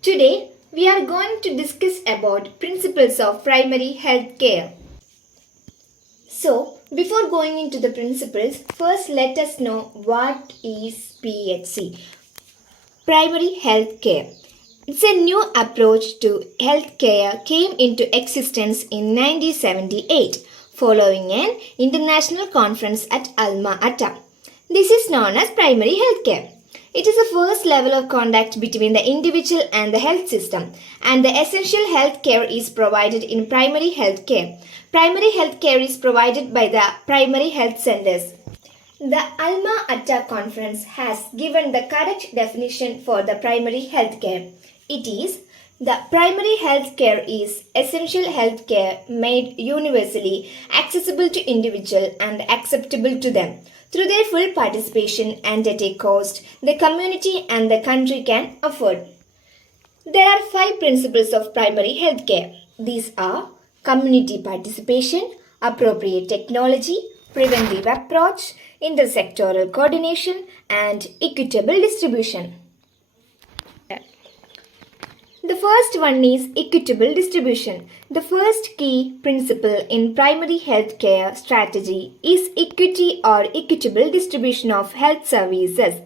Today, we are going to discuss about principles of primary health care. So, before going into the principles, first let us know what is PHC, primary health care. It's a new approach to health care came into existence in 1978 following an international conference at Alma-Ata. This is known as primary health care. It is the first level of contact between the individual and the health system, and the essential health care is provided in primary health care. Primary health care is provided by the primary health centers. The Alma-Ata conference has given the correct definition for the primary health care. It is the primary health care is essential health care made universally accessible to individual and acceptable to them. Through their full participation and at a cost the community and the country can afford. There are 5 principles of primary health care. These are community participation, appropriate technology, preventive approach, intersectoral coordination, and equitable distribution. The first one is equitable distribution. The first key principle in primary health care strategy is equity or equitable distribution of health services.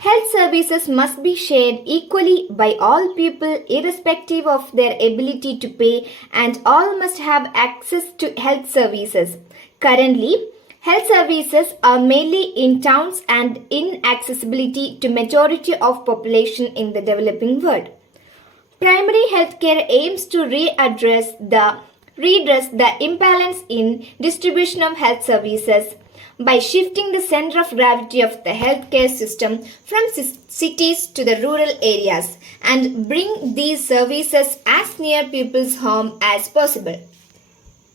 Health services must be shared equally by all people irrespective of their ability to pay, and all must have access to health services. Currently, health services are mainly in towns and inaccessibility to majority of population in the developing world. Primary healthcare aims to redress the imbalance in distribution of health services by shifting the center of gravity of the healthcare system from cities to the rural areas and bring these services as near people's home as possible.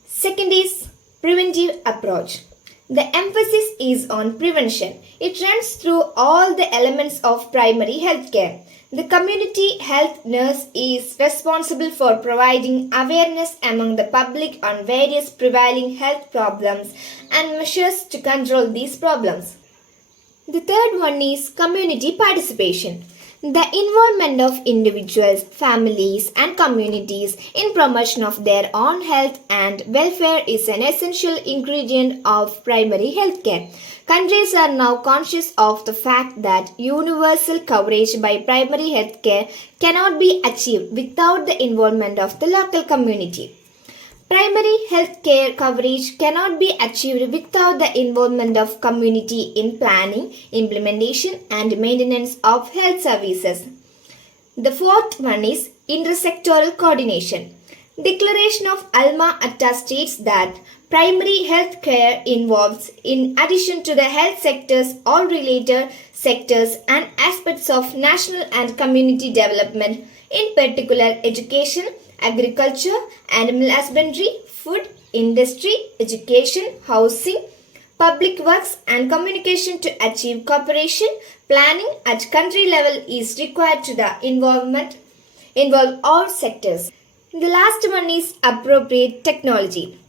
Second is preventive approach. The emphasis is on prevention. It runs through all the elements of primary healthcare. The community health nurse is responsible for providing awareness among the public on various prevailing health problems and measures to control these problems. The third one is community participation. The involvement of individuals, families, and communities in promotion of their own health and welfare is an essential ingredient of primary health care. Countries are now conscious of the fact that universal coverage by primary health care cannot be achieved without the involvement of the local community. Primary health care coverage cannot be achieved without the involvement of community in planning, implementation, and maintenance of health services. The fourth one is intersectoral coordination. Declaration of Alma-Ata states that primary health care involves, in addition to the health sectors, all related sectors and aspects of national and community development, in particular education, agriculture, animal husbandry, food, industry, education, housing, public works, and communication to achieve cooperation. Planning at country level is required to involve all sectors. The last one is appropriate technology.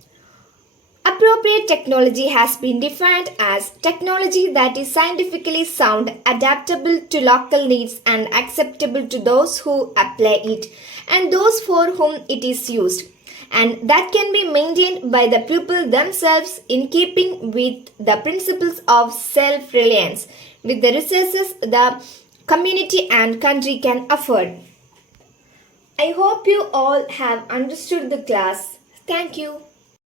Appropriate technology has been defined as technology that is scientifically sound, adaptable to local needs, and acceptable to those who apply it and those for whom it is used, and that can be maintained by the people themselves in keeping with the principles of self-reliance, with the resources the community and country can afford. I hope you all have understood the class. Thank you.